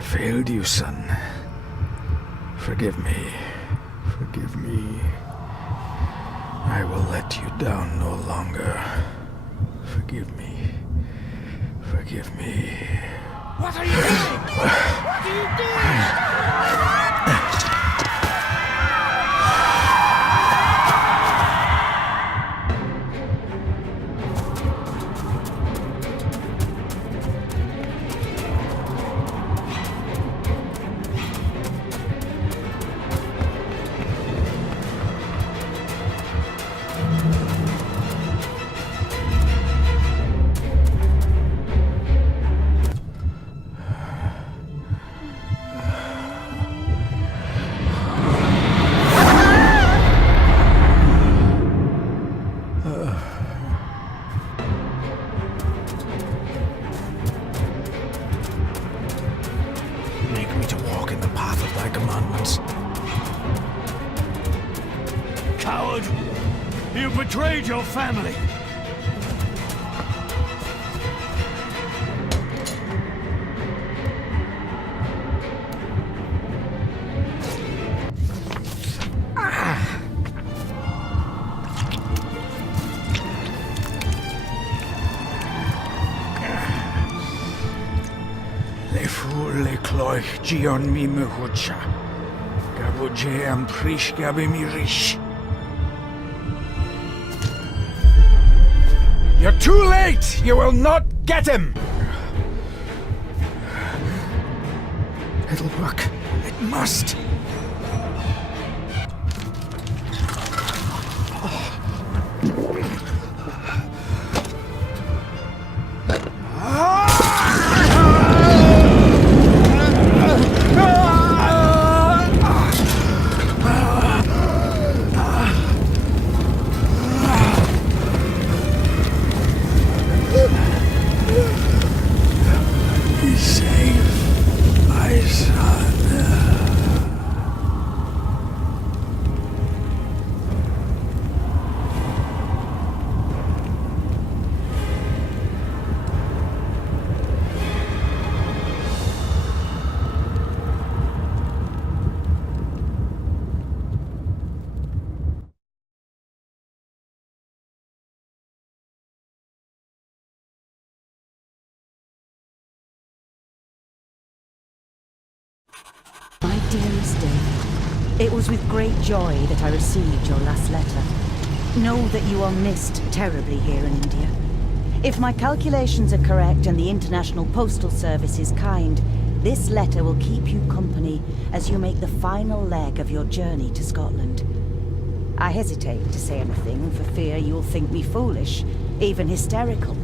I failed you, son. Forgive me. Forgive me. I will let you down no longer. Forgive me. Forgive me. What are you doing? What are you doing? Make me to walk in the path of thy commandments. Coward! You betrayed your family! Le fu le cloich gion mi mehucha. Gabuje am prish gabi mi rish. You're too late! You will not get him! It'll work. It must. Be safe, my son. My dearest David, it was with great joy that I received your last letter. Know that you are missed terribly here in India. If my calculations are correct and the International Postal Service is kind, this letter will keep you company as you make the final leg of your journey to Scotland. I hesitate to say anything for fear you'll think me foolish, even hysterical.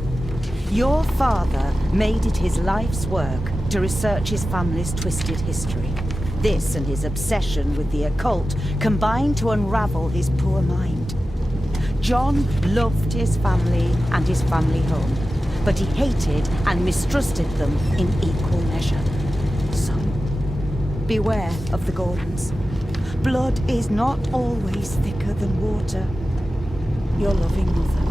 Your father made it his life's work to research his family's twisted history. This and his obsession with the occult combined to unravel his poor mind. John loved his family and his family home, but he hated and mistrusted them in equal measure. So, beware of the Gordons. Blood is not always thicker than water. Your loving mother.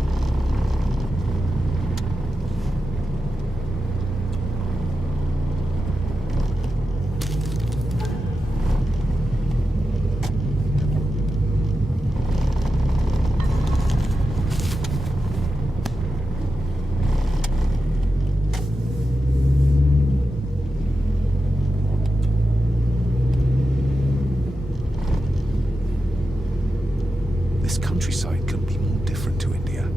This countryside couldn't be more different to India.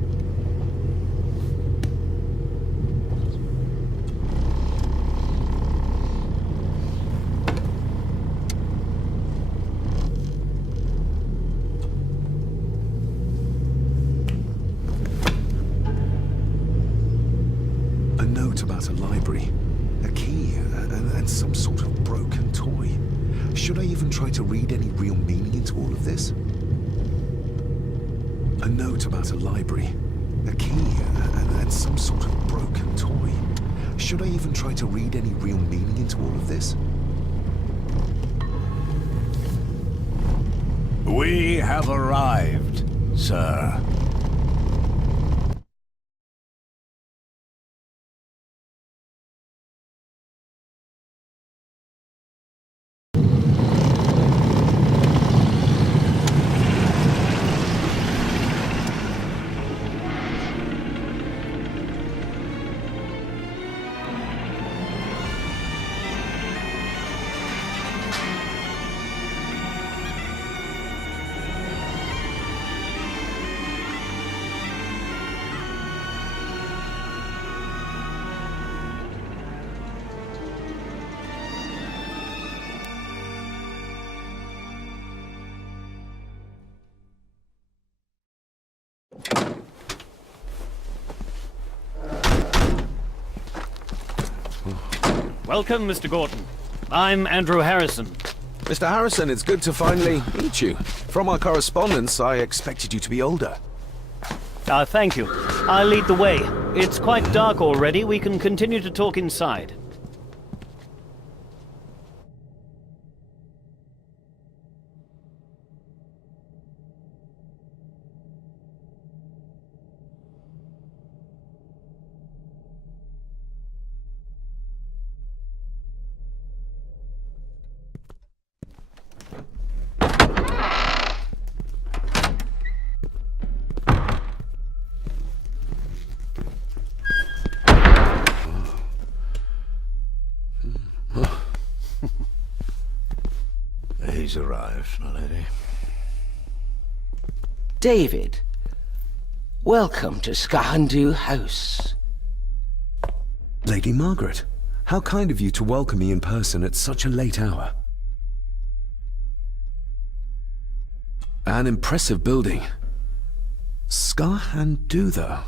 A note about a library, a key, and some sort of broken toy. Should I even try to read any real meaning into all of this? A note about a library, a key, and some sort of broken toy. Should I even try to read any real meaning into all of this? We have arrived, sir. Welcome, Mr. Gordon. I'm Andrew Harrison. Mr. Harrison, it's good to finally meet you. From our correspondence, I expected you to be older. Thank you. I'll lead the way. It's quite dark already. We can continue to talk inside. He's arrived, my lady. David, welcome to Skahandu House. Lady Margaret, how kind of you to welcome me in person at such a late hour. An impressive building. Skahandu, though.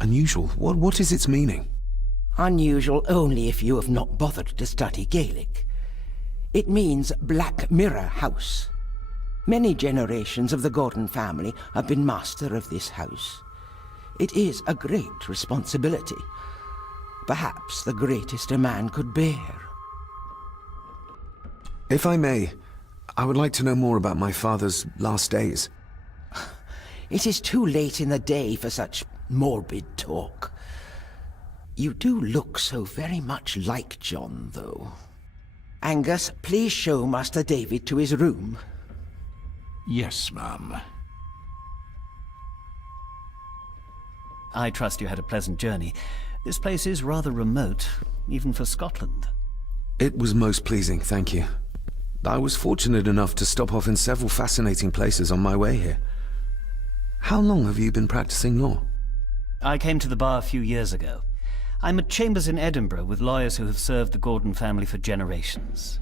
Unusual. What is its meaning? Unusual only if you have not bothered to study Gaelic. It means Black Mirror House. Many generations of the Gordon family have been master of this house. It is a great responsibility. Perhaps the greatest a man could bear. If I may, I would like to know more about my father's last days. It is too late in the day for such morbid talk. You do look so very much like John, though. Angus, please show Master David to his room. Yes, ma'am. I trust you had a pleasant journey. This place is rather remote, even for Scotland. It was most pleasing, thank you. I was fortunate enough to stop off in several fascinating places on my way here. How long have you been practicing law? I came to the bar a few years ago. I'm at chambers in Edinburgh with lawyers who have served the Gordon family for generations.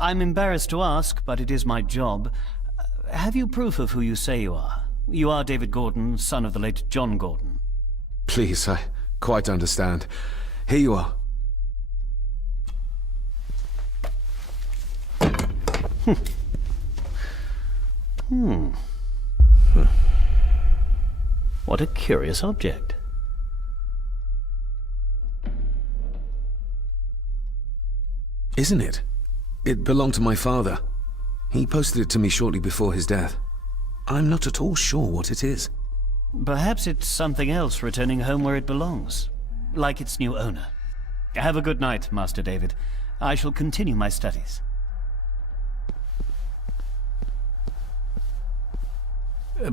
I'm embarrassed to ask, but it is my job. Have you proof of who you say you are? You are David Gordon, son of the late John Gordon. Please, I quite understand. Here you are. What a curious object. Isn't it? It belonged to my father. He posted it to me shortly before his death. I'm not at all sure what it is. Perhaps it's something else returning home where it belongs, like its new owner. Have a good night, Master David. I shall continue my studies.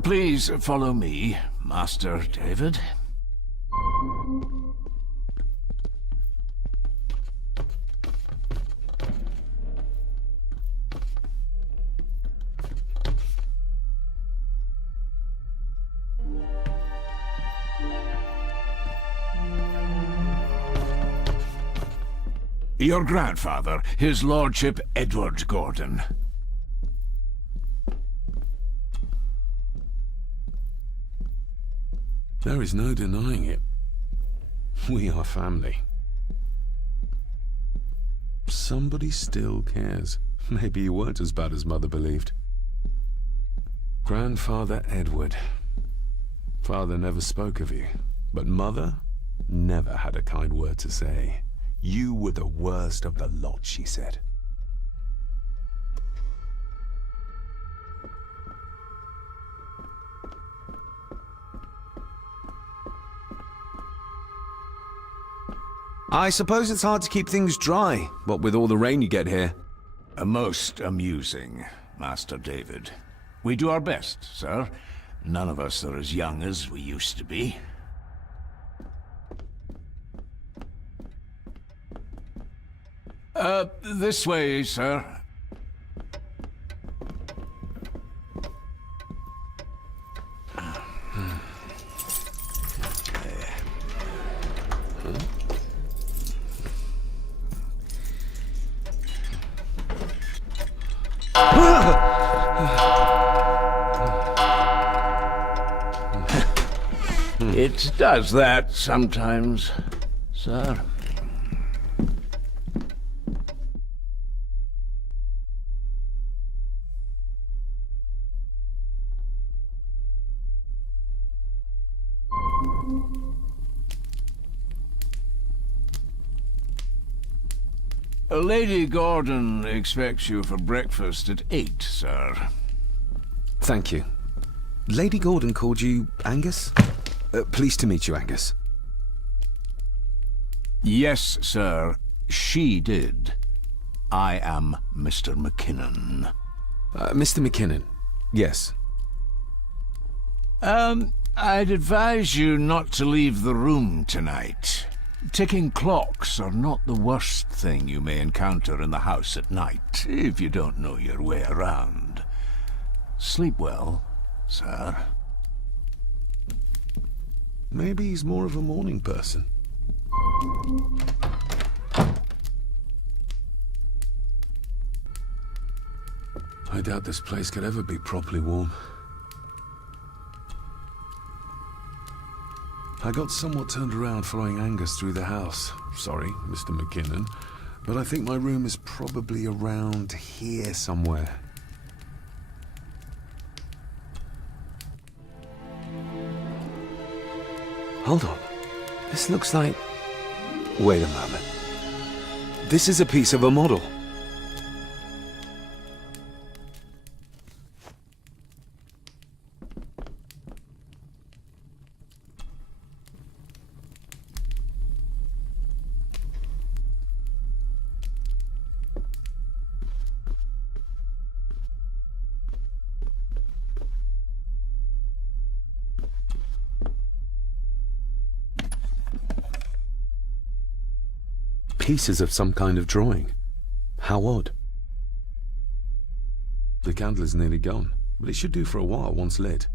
Please follow me, Master David. Your grandfather, his lordship Edward Gordon. There is no denying it. We are family. Somebody still cares. Maybe you weren't as bad as Mother believed. Grandfather Edward. Father never spoke of you, but Mother never had a kind word to say. You were the worst of the lot, she said. I suppose it's hard to keep things dry, what with all the rain you get here. Most amusing, Master David. We do our best, sir. None of us are as young as we used to be. This way, sir. It does that sometimes, sir. Lady Gordon expects you for breakfast at 8, sir. Thank you. Lady Gordon called you Angus? Pleased to meet you, Angus. Yes, sir. She did. I am Mr. McKinnon. Mr. McKinnon. Yes. I'd advise you not to leave the room tonight. Ticking clocks are not the worst thing you may encounter in the house at night, if you don't know your way around. Sleep well, sir. Maybe he's more of a morning person. I doubt this place could ever be properly warm. I got somewhat turned around following Angus through the house. Sorry, Mr. McKinnon, but I think my room is probably around here somewhere. Hold on. This looks like... Wait a moment. This is a piece of a model. Pieces of some kind of drawing. How odd. The candle is nearly gone, but it should do for a while once lit.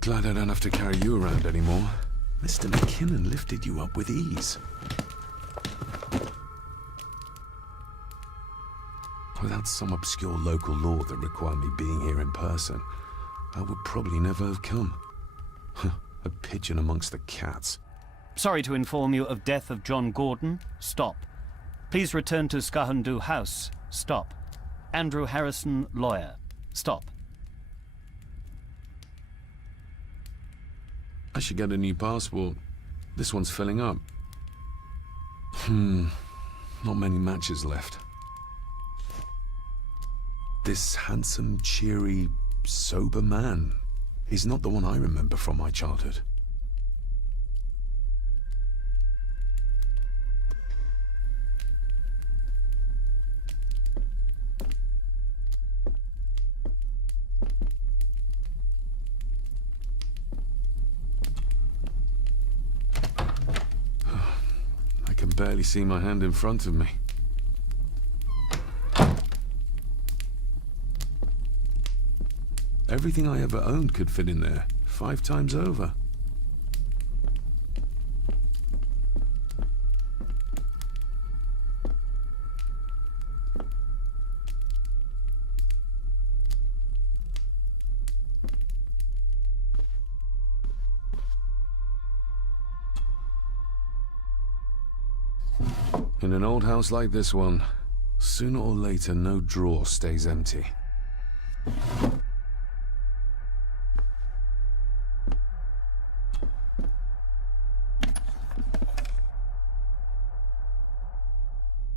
Glad I don't have to carry you around anymore. Mr. McKinnon lifted you up with ease. Without some obscure local law that required me being here in person, I would probably never have come. A pigeon amongst the cats. Sorry to inform you of death of John Gordon. Stop. Please return to Skahandu House. Stop. Andrew Harrison, lawyer. Stop. I should get a new passport. This one's filling up. Not many matches left. This handsome, cheery, sober man is not the one I remember from my childhood. I can barely see my hand in front of me. Everything I ever owned could fit in there, 5 times over. In an old house like this one, sooner or later no drawer stays empty.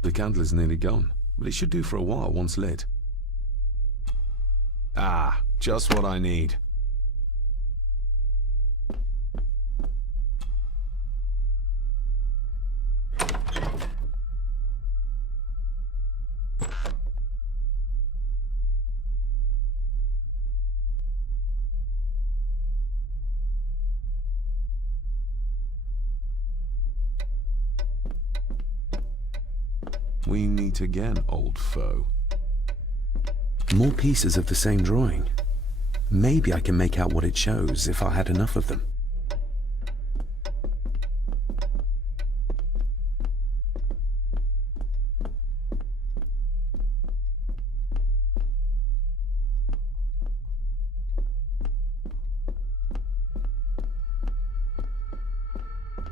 The candle is nearly gone, but it should do for a while once lit. Ah, just what I need. We meet again, old foe. More pieces of the same drawing. Maybe I can make out what it shows if I had enough of them.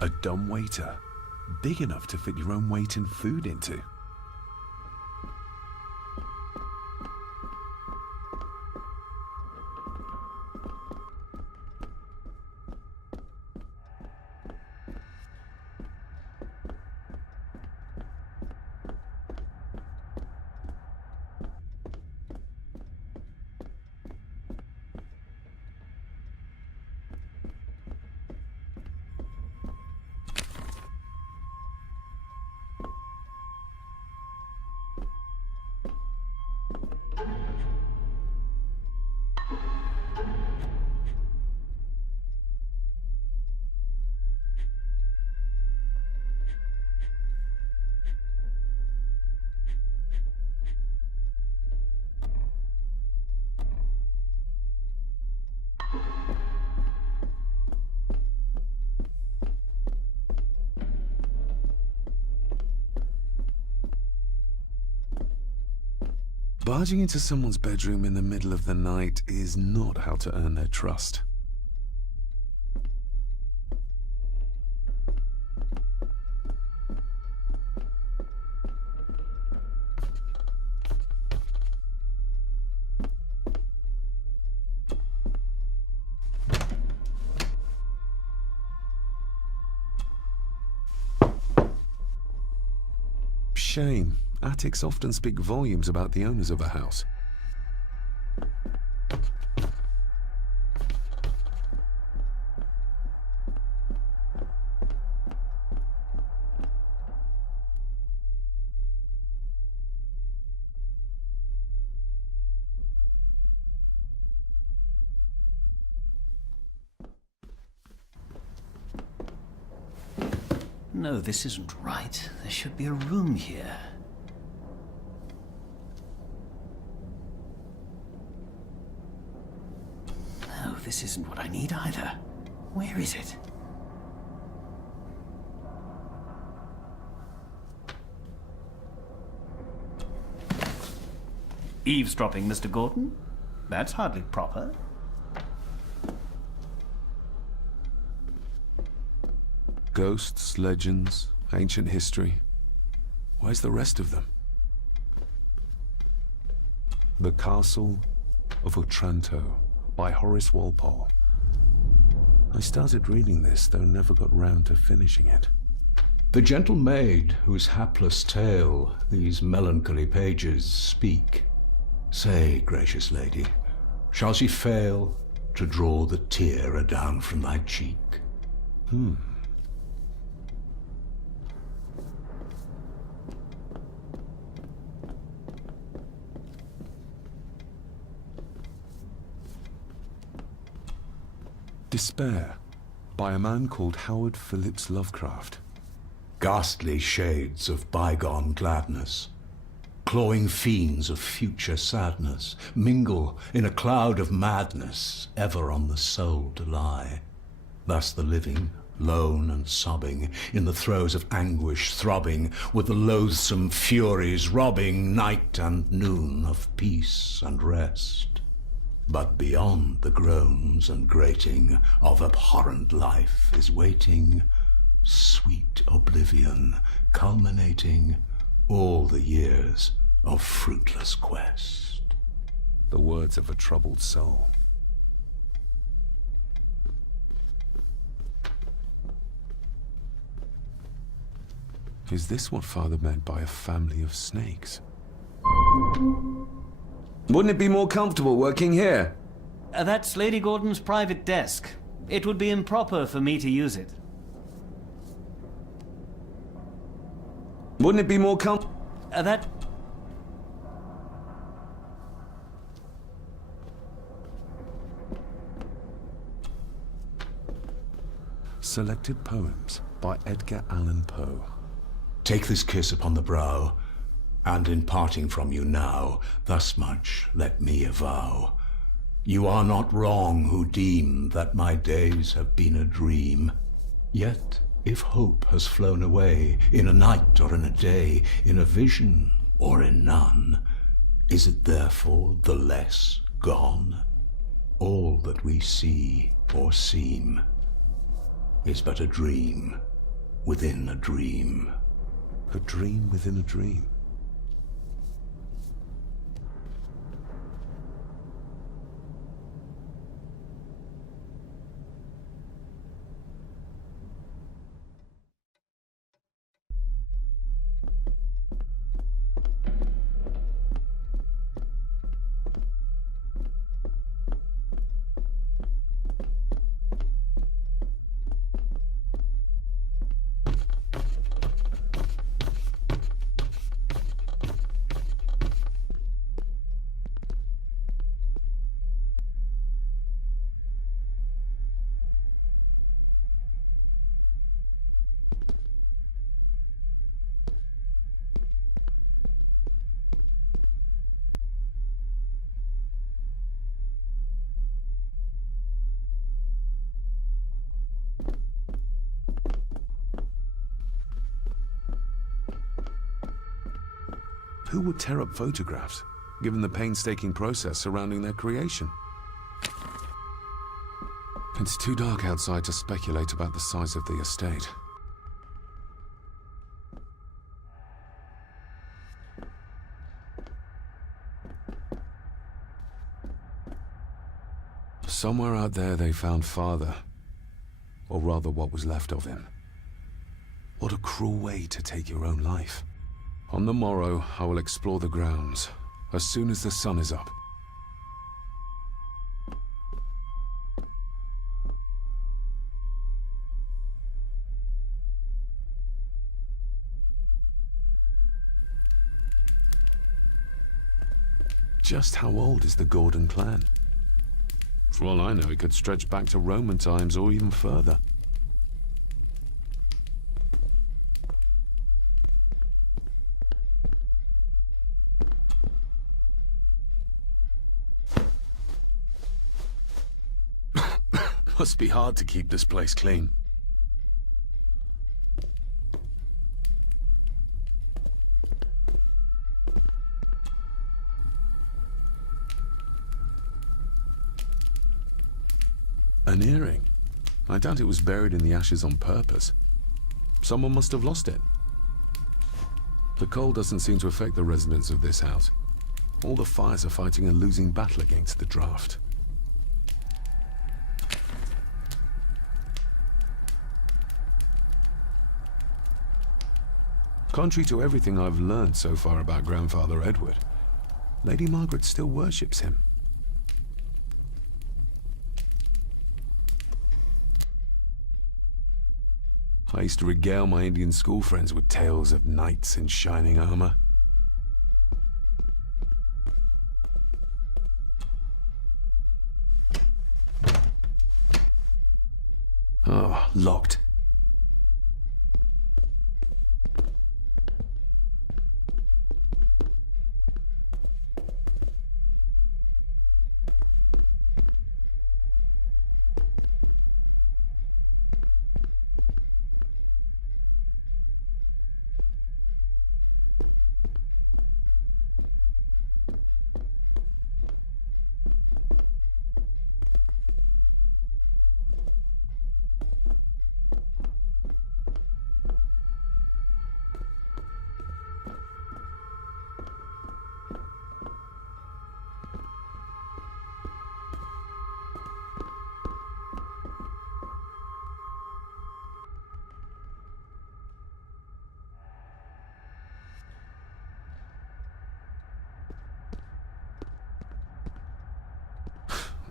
A dumbwaiter. big enough to fit your own weight in food into. Barging into someone's bedroom in the middle of the night is not how to earn their trust. Shame. Attics often speak volumes about the owners of a house. No, this isn't right. There should be a room here. No, this isn't what I need either. Where is it? Eavesdropping, Mr. Gordon? That's hardly proper. Ghosts, legends, ancient history. Where's the rest of them? The Castle of Otranto by Horace Walpole. I started reading this, though never got round to finishing it. The gentle maid whose hapless tale these melancholy pages speak. Say, gracious lady, shall she fail to draw the tear adown from thy cheek? Despair, by a man called Howard Phillips Lovecraft. Ghastly shades of bygone gladness, clawing fiends of future sadness, mingle in a cloud of madness, ever on the soul to lie. Thus the living, lone and sobbing, in the throes of anguish throbbing, with the loathsome furies robbing night and noon of peace and rest. But beyond the groans and grating of abhorrent life is waiting sweet oblivion, culminating all the years of fruitless quest. The words of a troubled soul. Is this what Father meant by a family of snakes? Wouldn't it be more comfortable working here? That's Lady Gordon's private desk. It would be improper for me to use it. Wouldn't it be more Selected Poems by Edgar Allan Poe. Take this kiss upon the brow, and in parting from you now, thus much let me avow. You are not wrong who deem that my days have been a dream. Yet, if hope has flown away, in a night or in a day, in a vision or in none, is it therefore the less gone? All that we see or seem is but a dream within a dream. A dream within a dream. Who would tear up photographs, given the painstaking process surrounding their creation? It's too dark outside to speculate about the size of the estate. Somewhere out there they found Father, or rather what was left of him. What a cruel way to take your own life. On the morrow, I will explore the grounds, as soon as the sun is up. Just how old is the Gordon clan? For all I know, it could stretch back to Roman times or even further. Must be hard to keep this place clean. An earring? I doubt it was buried in the ashes on purpose. Someone must have lost it. The cold doesn't seem to affect the residents of this house. All the fires are fighting a losing battle against the draft. Contrary to everything I've learned so far about Grandfather Edward, Lady Margaret still worships him. I used to regale my Indian school friends with tales of knights in shining armor. Oh, locked.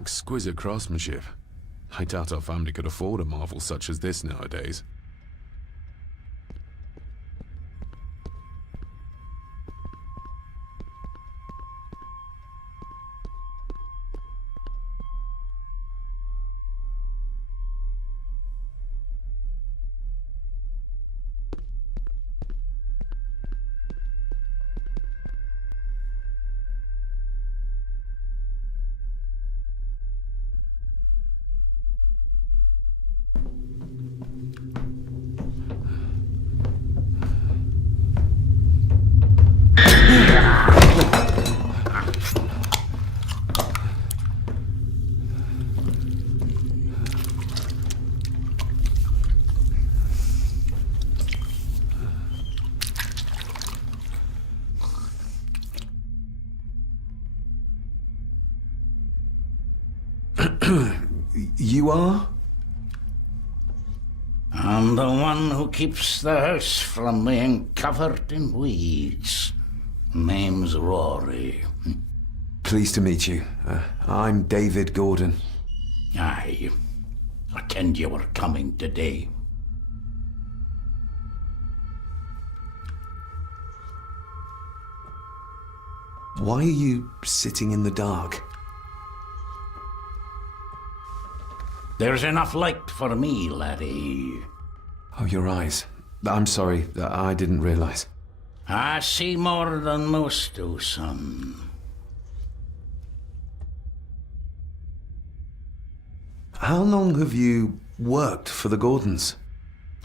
Exquisite craftsmanship. I doubt our family could afford a marvel such as this nowadays. You are? I'm the one who keeps the house from being covered in weeds. Name's Rory. Pleased to meet you. I'm David Gordon. Aye. I kenned you were coming today. Why are you sitting in the dark? There's enough light for me, laddie. Oh, your eyes. I'm sorry, I didn't realize. I see more than most do, son. How long have you worked for the Gordons?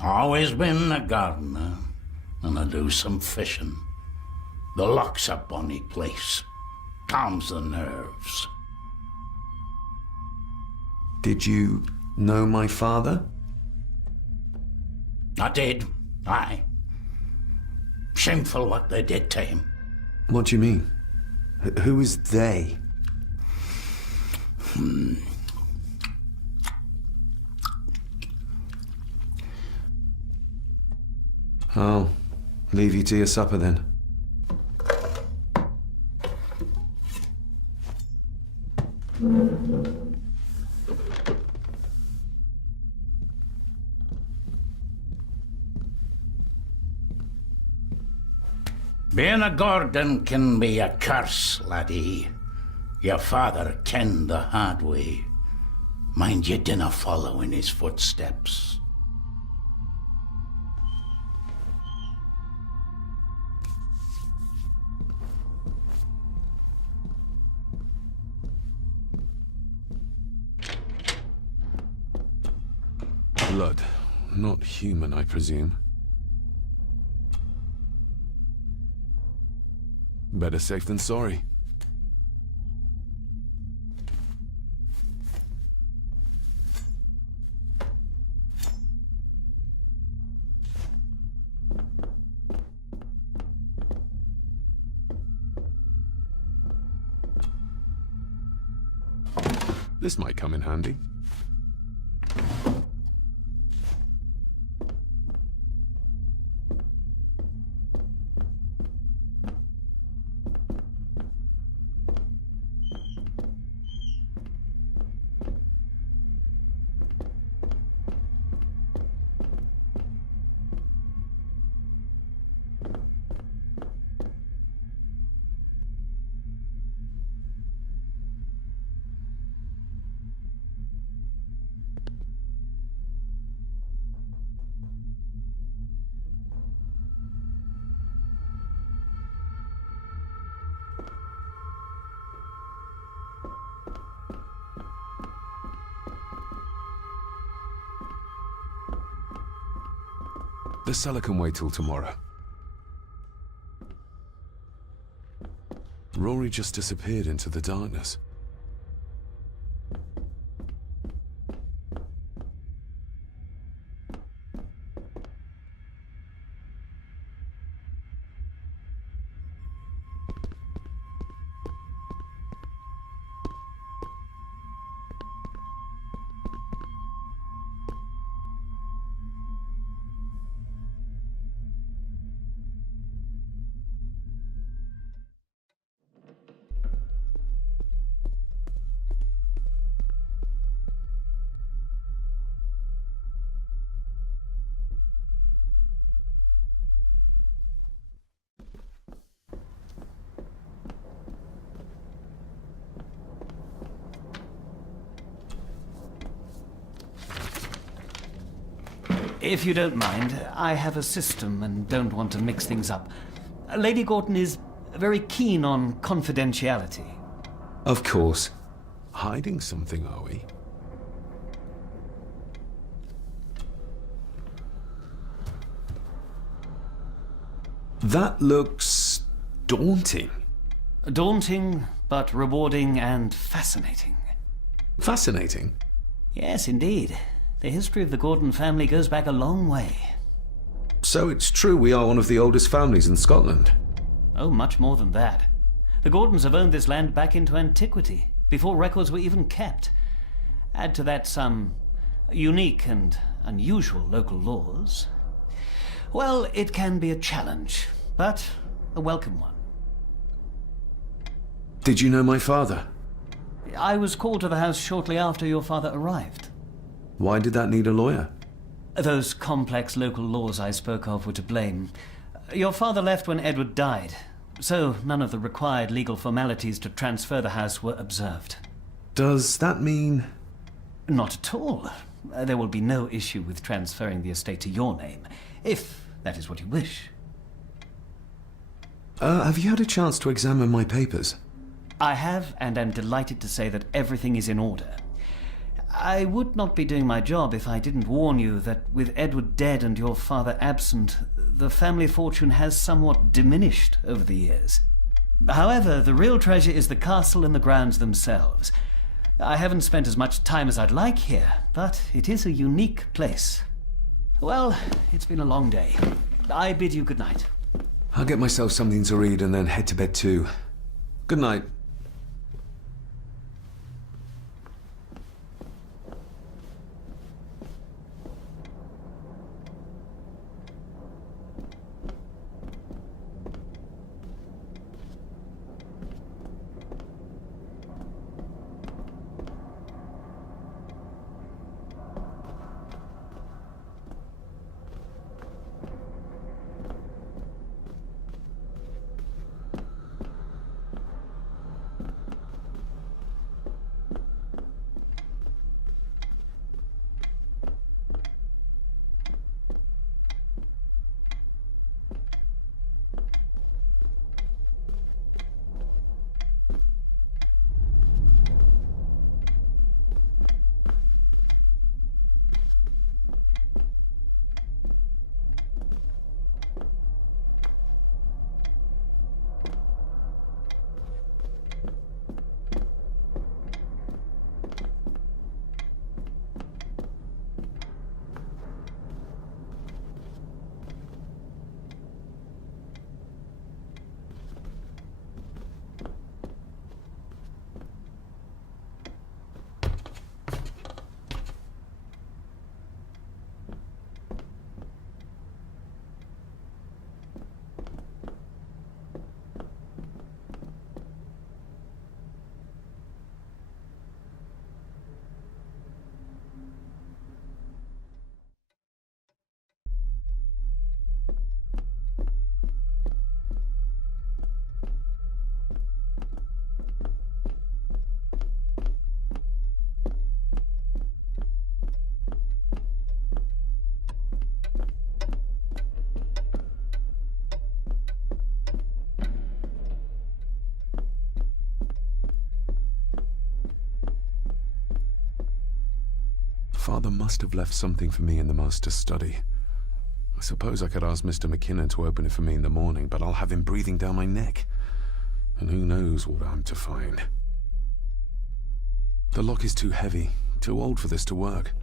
Always been a gardener, and I do some fishing. The loch's a bonny place. Calms the nerves. Did you know my father? I did, aye. Shameful what they did to him. What do you mean? Who is they? I'll leave you to your supper then. Being a Gordon can be a curse, laddie. Your father kenned the hard way. Mind you dinna follow in his footsteps. Blood. Not human, I presume. Better safe than sorry. This might come in handy. The cellar can wait till tomorrow. Rory just disappeared into the darkness. If you don't mind, I have a system and don't want to mix things up. Lady Gordon is very keen on confidentiality. Of course. Hiding something, are we? That looks daunting. Daunting, but rewarding and fascinating. Fascinating? Yes, indeed. The history of the Gordon family goes back a long way. So it's true we are one of the oldest families in Scotland? Oh, much more than that. The Gordons have owned this land back into antiquity, before records were even kept. Add to that some unique and unusual local laws. Well, it can be a challenge, but a welcome one. Did you know my father? I was called to the house shortly after your father arrived. Why did that need a lawyer? Those complex local laws I spoke of were to blame. Your father left when Edward died, so none of the required legal formalities to transfer the house were observed. Does that mean... Not at all. There will be no issue with transferring the estate to your name, if that is what you wish. have you had a chance to examine my papers? I have, and am delighted to say that everything is in order. I would not be doing my job if I didn't warn you that with Edward dead and your father absent, the family fortune has somewhat diminished over the years. However, the real treasure is the castle and the grounds themselves. I haven't spent as much time as I'd like here, but it is a unique place. Well, it's been a long day. I bid you good night. I'll get myself something to read and then head to bed too. Good night. Father must have left something for me in the master's study. I suppose I could ask Mr. McKinnon to open it for me in the morning, but I'll have him breathing down my neck. And who knows what I'm to find. The lock is too heavy, too old for this to work.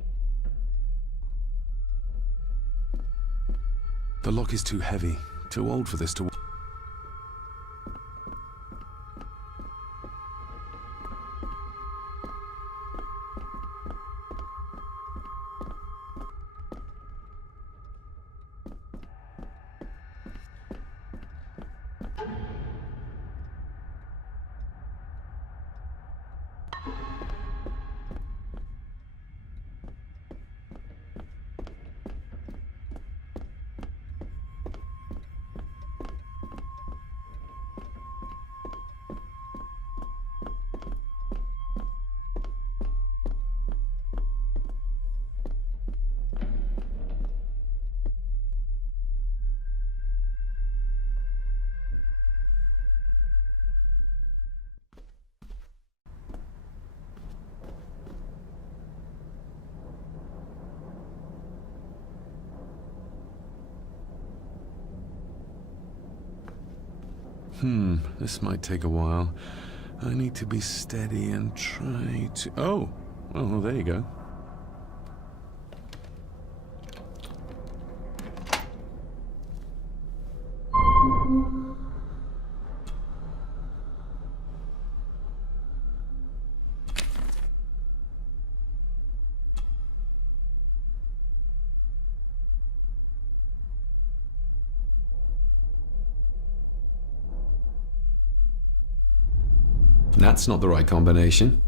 The lock is too heavy, too old for this to work. This might take a while. I need to be steady and try to... Oh! Well, there you go. That's not the right combination.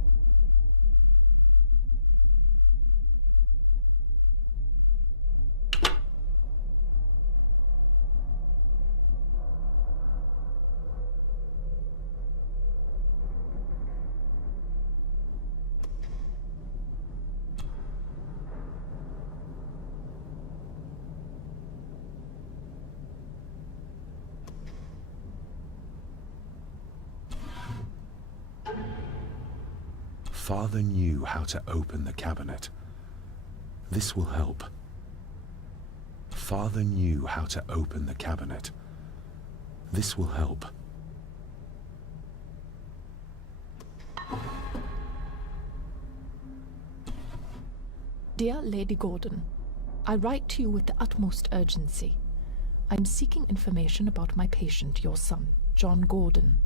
Father knew how to open the cabinet. This will help. Father knew how to open the cabinet. This will help. Dear Lady Gordon, I write to you with the utmost urgency. I'm seeking information about my patient, your son, John Gordon.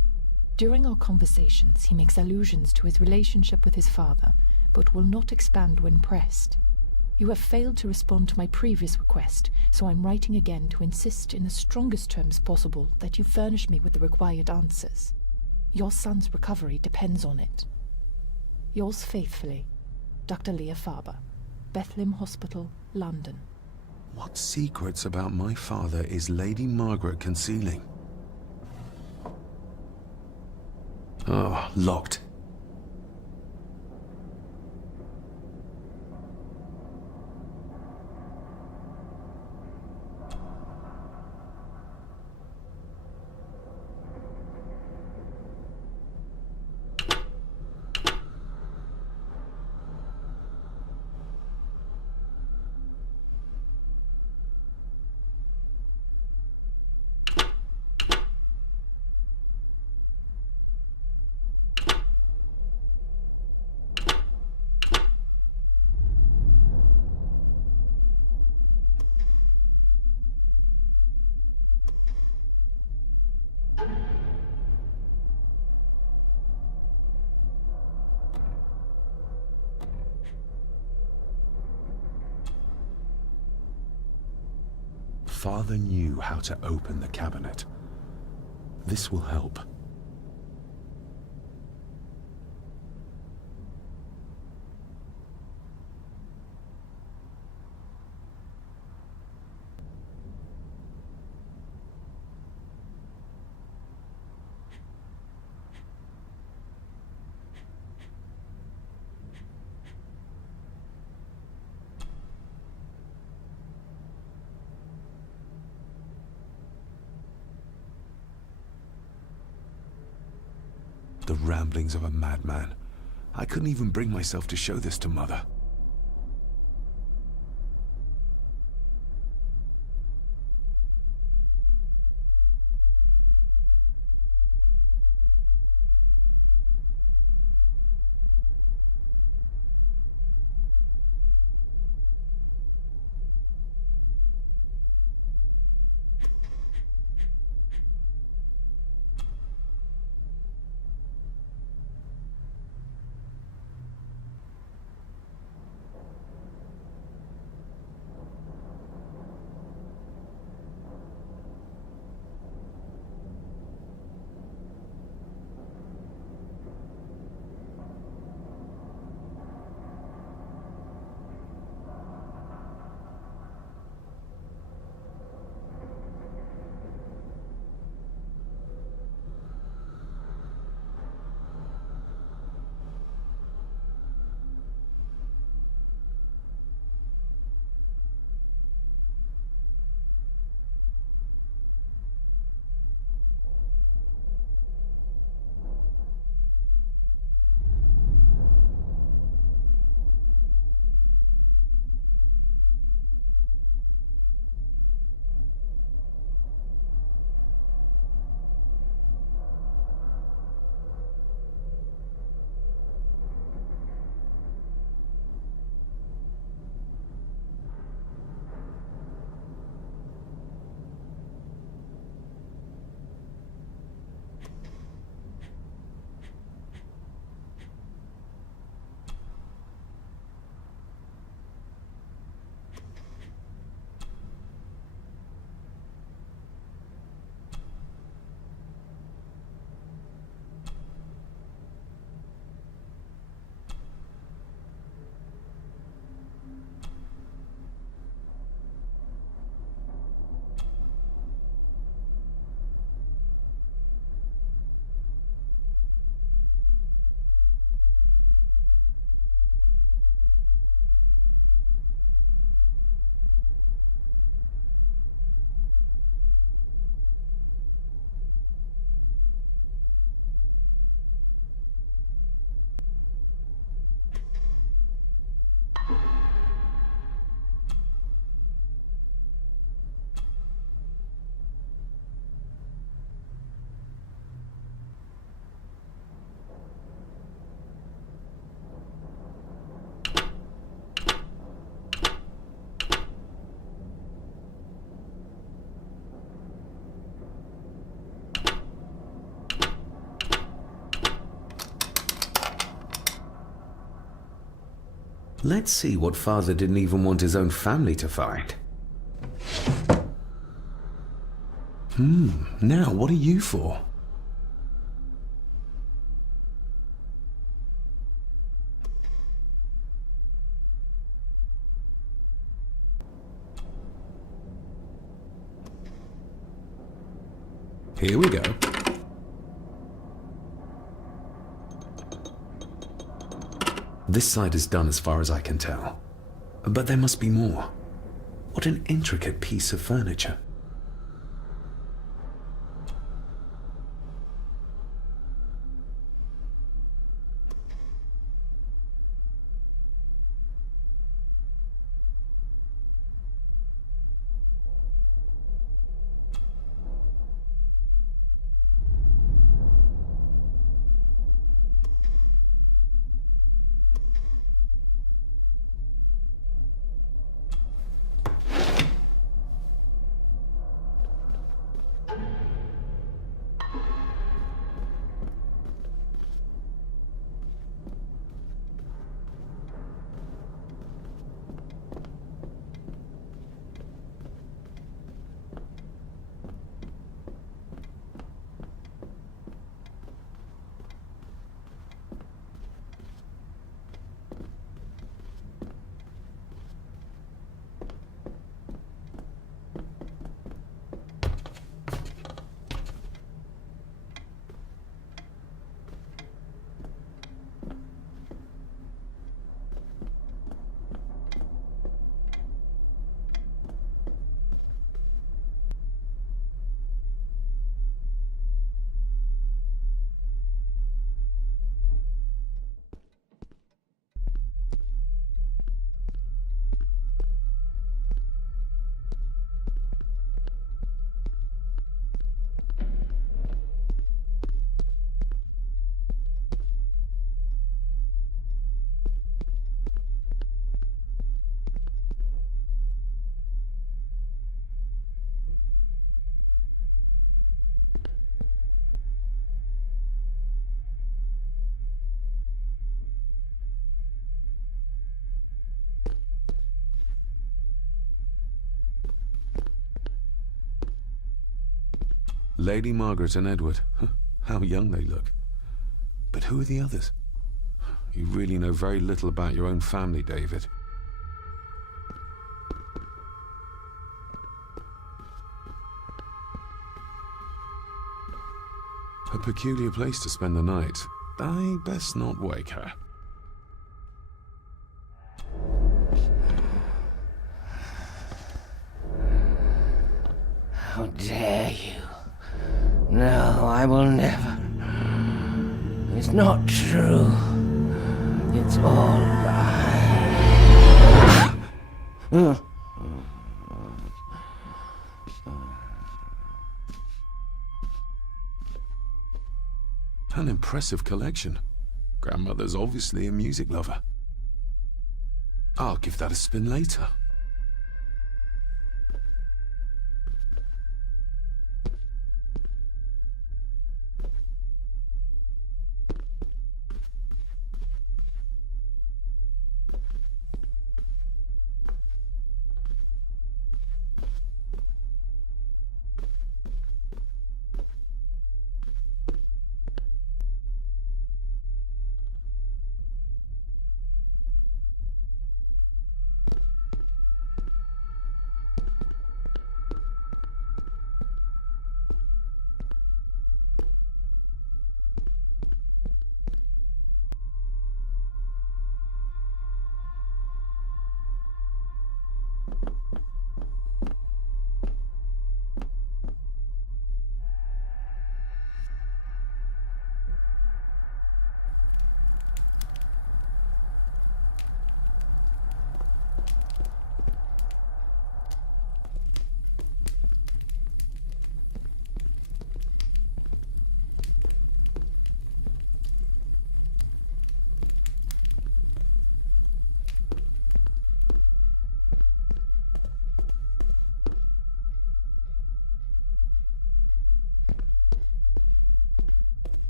During our conversations, he makes allusions to his relationship with his father, but will not expand when pressed. You have failed to respond to my previous request, so I'm writing again to insist in the strongest terms possible that you furnish me with the required answers. Your son's recovery depends on it. Yours faithfully, Dr. Leah Farber, Bethlehem Hospital, London. What secrets about my father is Lady Margaret concealing? Oh, locked. Father knew how to open the cabinet. This will help. The ramblings of a madman. I couldn't even bring myself to show this to Mother. Let's see what father didn't even want his own family to find. Now what are you for? Here we go. This side is done as far as I can tell. But there must be more. What an intricate piece of furniture. Lady Margaret and Edward. How young they look. But who are the others? You really know very little about your own family, David. A peculiar place to spend the night. I best not wake her. How dare you? No, I will never. It's not true. It's all lie. An impressive collection. Grandmother's obviously a music lover. I'll give that a spin later.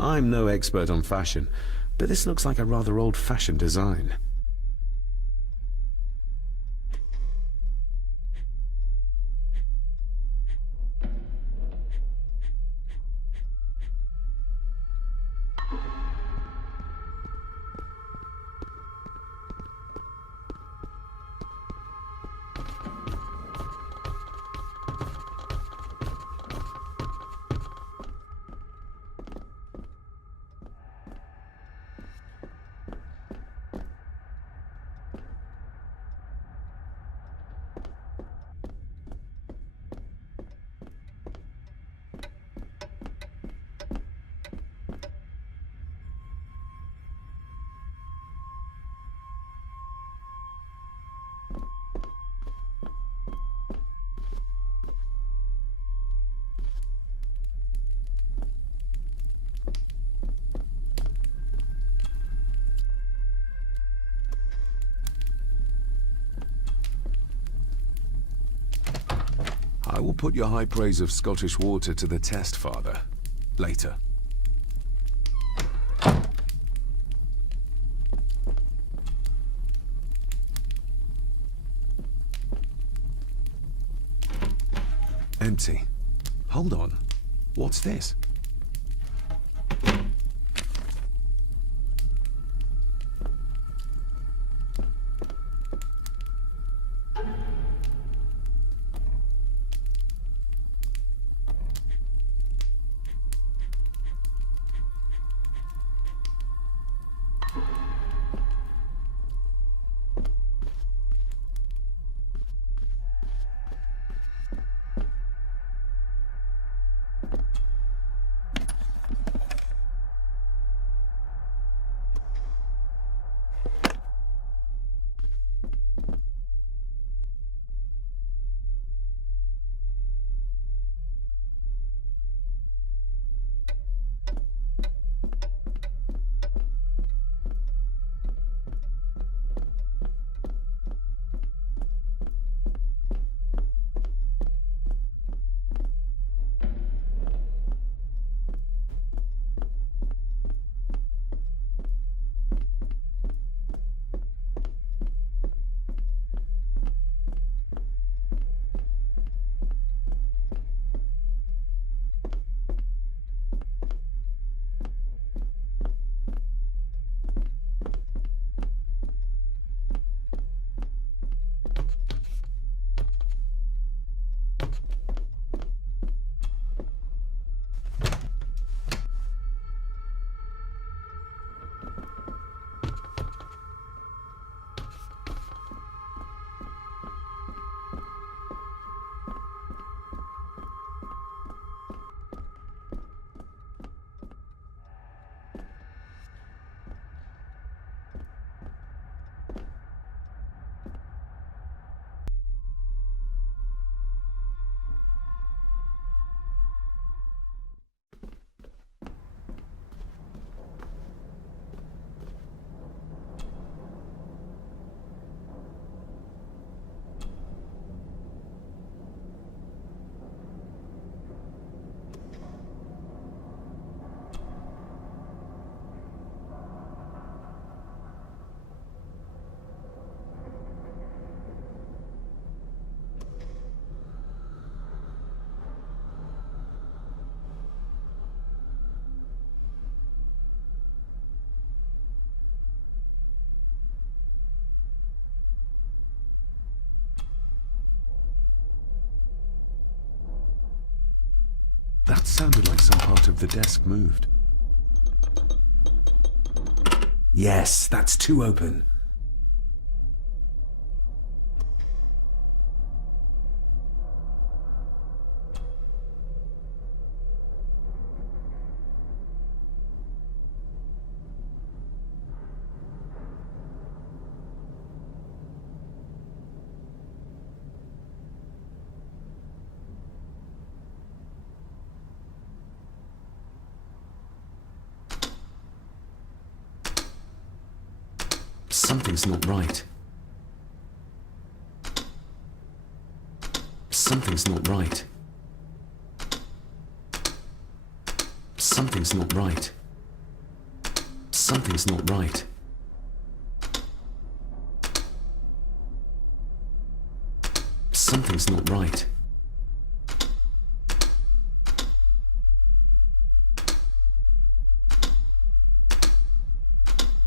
I'm no expert on fashion, but this looks like a rather old-fashioned design. I will put your high praise of Scottish water to the test, Father. Later. Empty. Hold on. What's this? That sounded like some part of the desk moved. Yes, that's too open. Something's not right. Something's not right. Something's not right. Something's not right. Something's not right.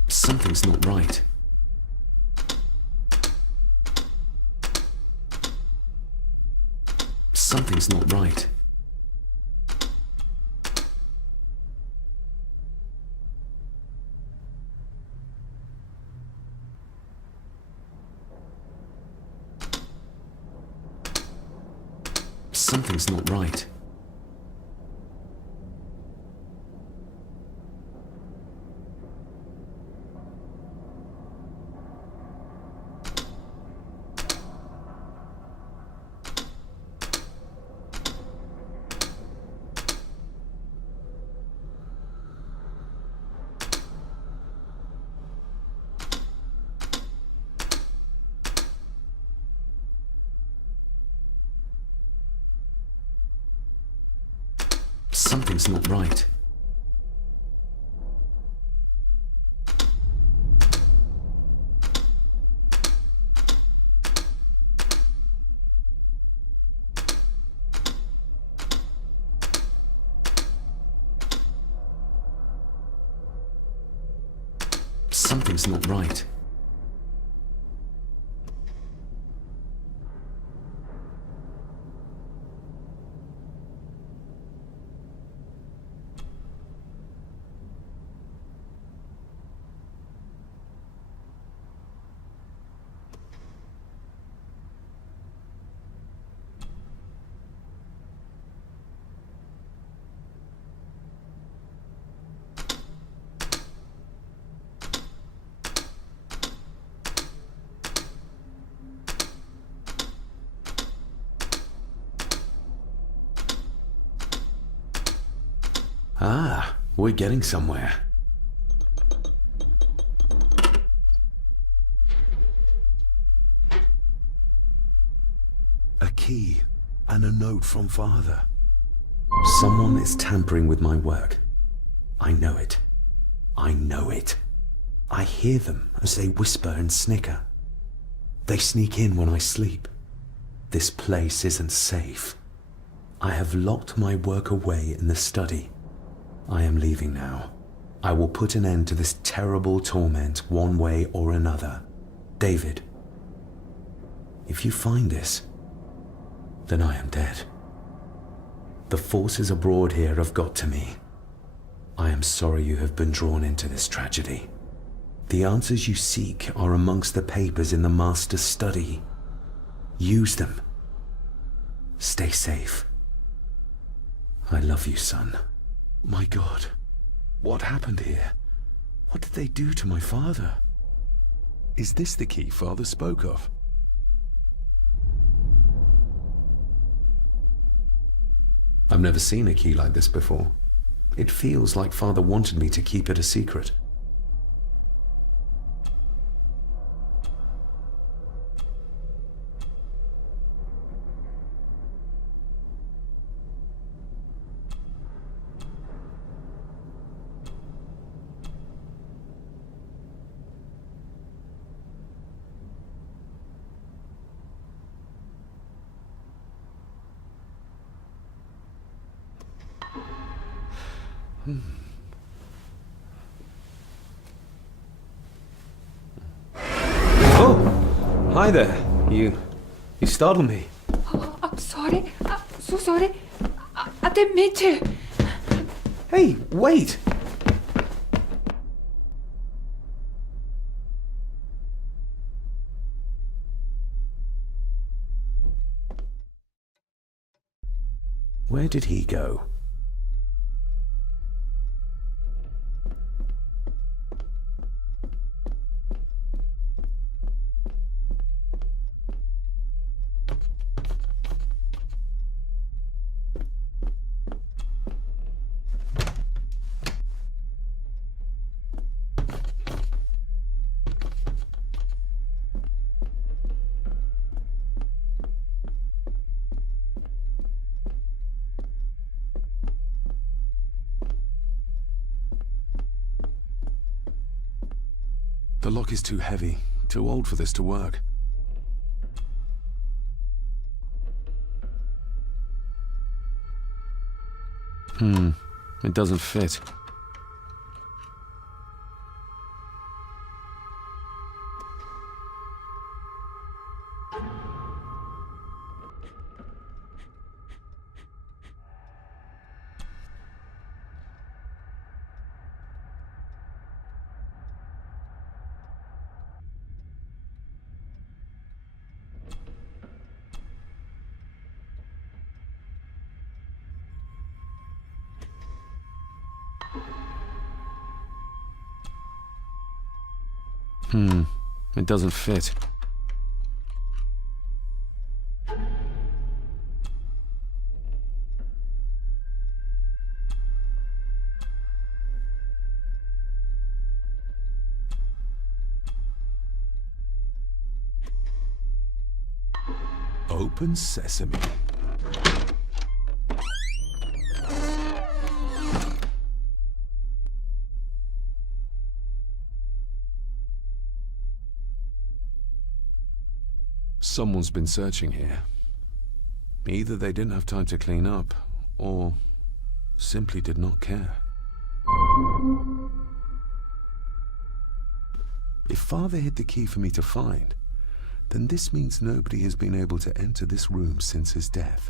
Something's not right. Something's not right. Something's not right. Something's not right. Something's not right. Ah, we're getting somewhere. A key and a note from Father. Someone is tampering with my work. I know it. I know it. I hear them as they whisper and snicker. They sneak in when I sleep. This place isn't safe. I have locked my work away in the study. I am leaving now. I will put an end to this terrible torment one way or another. David, if you find this, then I am dead. The forces abroad here have got to me. I am sorry you have been drawn into this tragedy. The answers you seek are amongst the papers in the Master's study. Use them. Stay safe. I love you, son. My God, what happened here? What did they do to my father? Is this the key Father spoke of? I've never seen a key like this before. It feels like Father wanted me to keep it a secret. Oh, hi there. You startled me. Oh, I'm sorry. I'm so sorry. I didn't mean to. Hey, wait! Where did he go? lock is too heavy, too old for this to work. It doesn't fit. It doesn't fit. Open sesame. Someone's been searching here. Either they didn't have time to clean up, or simply did not care. If Father hid the key for me to find, then this means nobody has been able to enter this room since his death.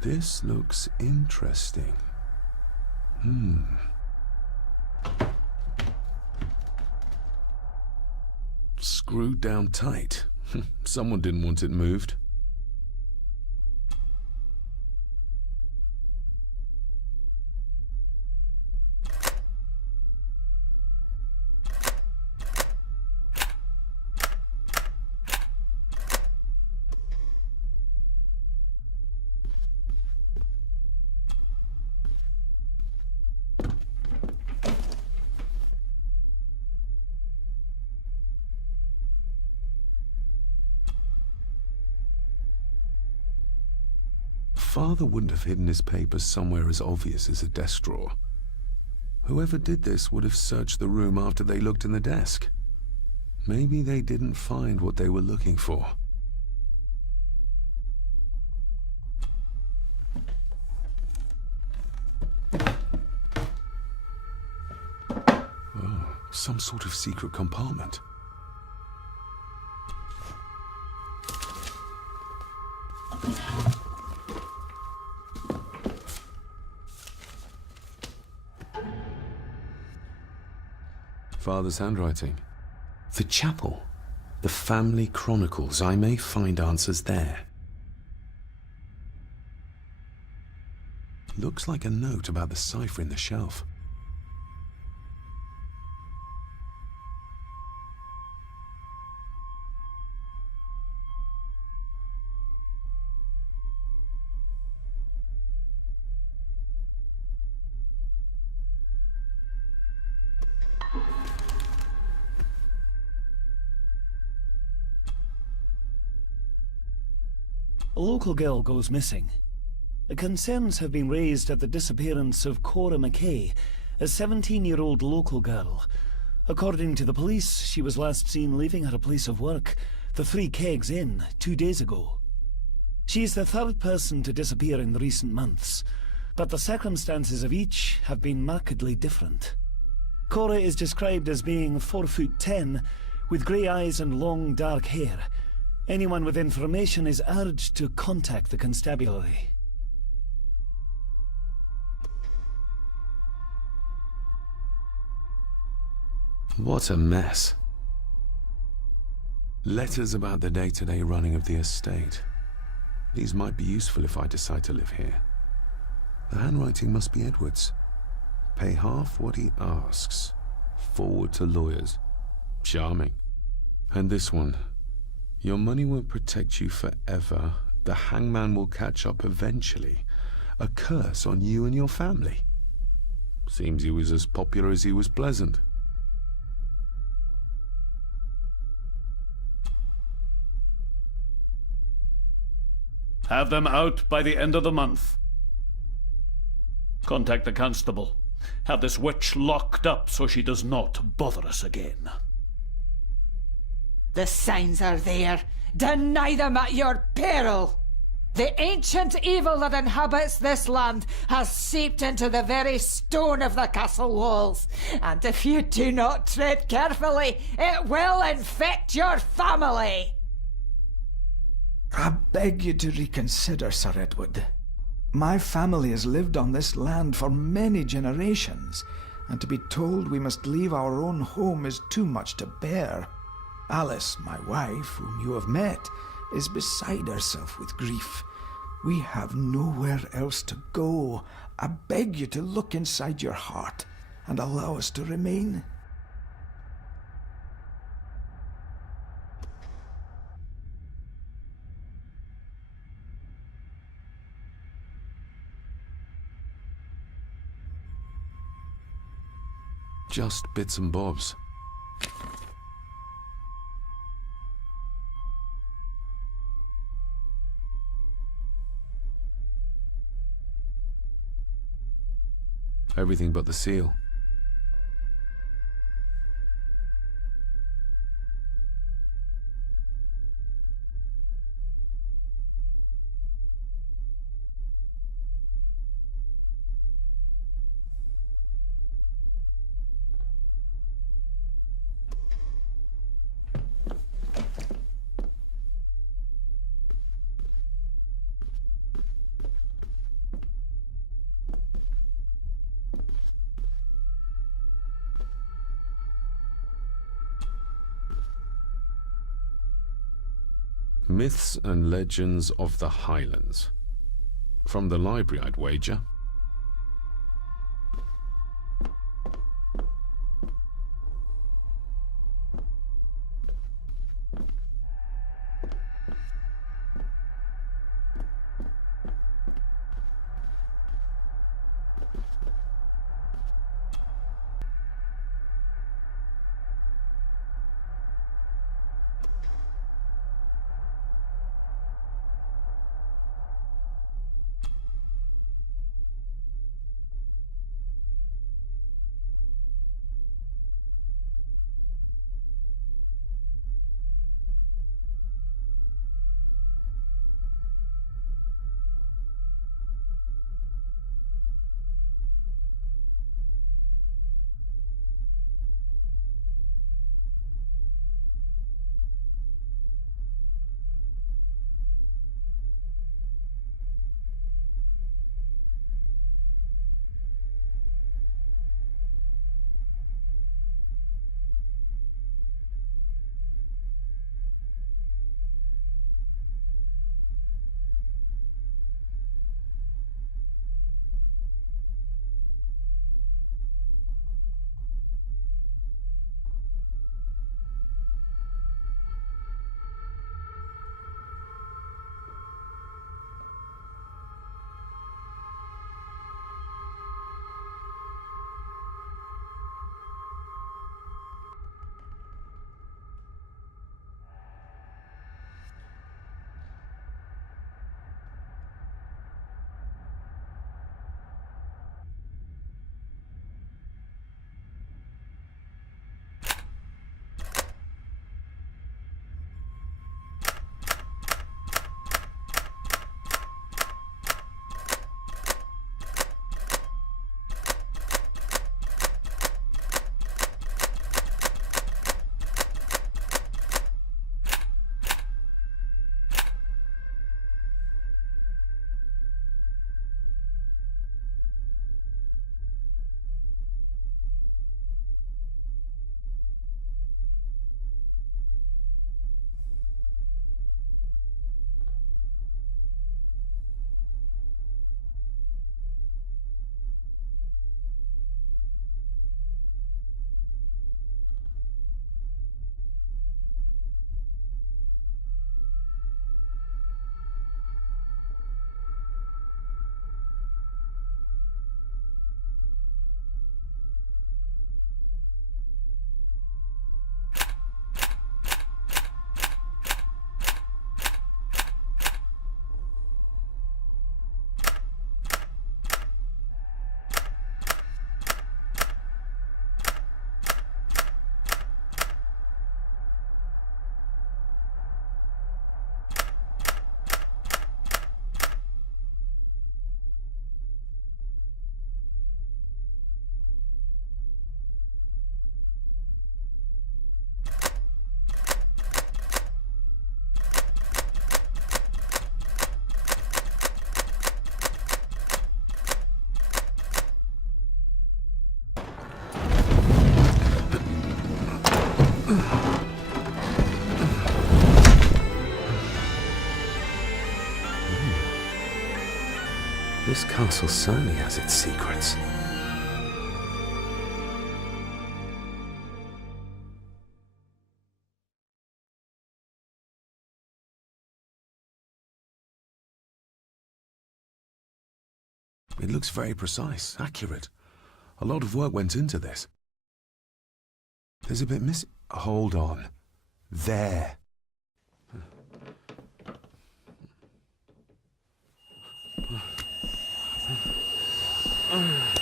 This looks interesting. Screwed down tight. Someone didn't want it moved. Father wouldn't have hidden his papers somewhere as obvious as a desk drawer. Whoever did this would have searched the room after they looked in the desk. Maybe they didn't find what they were looking for. Oh, some sort of secret compartment. Father's handwriting. The chapel. The family chronicles. I may find answers there. Looks like a note about the cipher in the shelf. A local girl goes missing. Concerns have been raised at the disappearance of Cora McKay, a 17-year-old local girl. According to the police, she was last seen leaving her place of work, the Three Kegs Inn, 2 days ago. She is the third person to disappear in recent months, but the circumstances of each have been markedly different. Cora is described as being 4'10", with grey eyes and long dark hair. Anyone with information is urged to contact the constabulary. What a mess. Letters about the day-to-day running of the estate. These might be useful if I decide to live here. The handwriting must be Edward's. Pay half what he asks. Forward to lawyers. Charming. And this one. Your money won't protect you forever. The hangman will catch up eventually. A curse on you and your family. Seems he was as popular as he was pleasant. Have them out by the end of the month. Contact the constable. Have this witch locked up so she does not bother us again. The signs are there. Deny them at your peril. The ancient evil that inhabits this land has seeped into the very stone of the castle walls, and if you do not tread carefully, it will infect your family. I beg you to reconsider, Sir Edward. My family has lived on this land for many generations, and to be told we must leave our own home is too much to bear. Alice, my wife, whom you have met, is beside herself with grief. We have nowhere else to go. I beg you to look inside your heart and allow us to remain. Just bits and bobs. Everything but the seal. Myths and Legends of the Highlands. From the library, I'd wager. This castle certainly has its secrets. It looks very precise, accurate. A lot of work went into this. There's a bit missing. Hold on. There.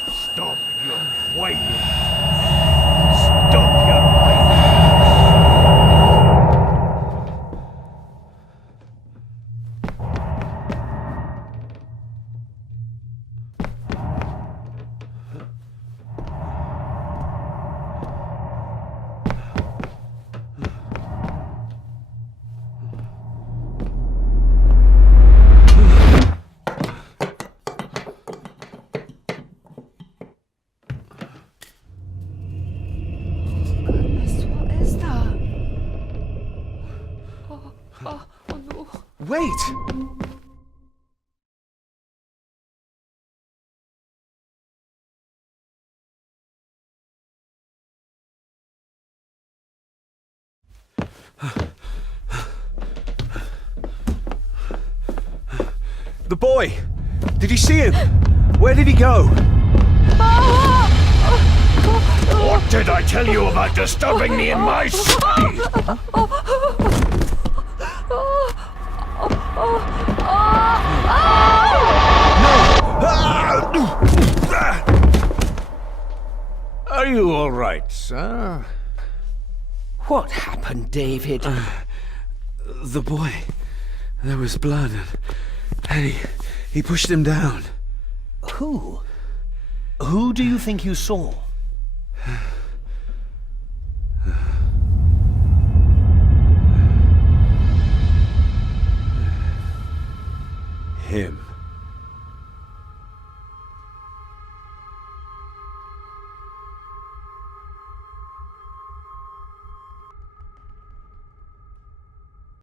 Stop your whining! Stop your whining! Wait! The boy! Did you see him? Where did he go? What did I tell you about disturbing me in my study? Are you all right, sir? What happened, David? The boy. There was blood and he pushed him down. Who? Who do you think you saw? Him.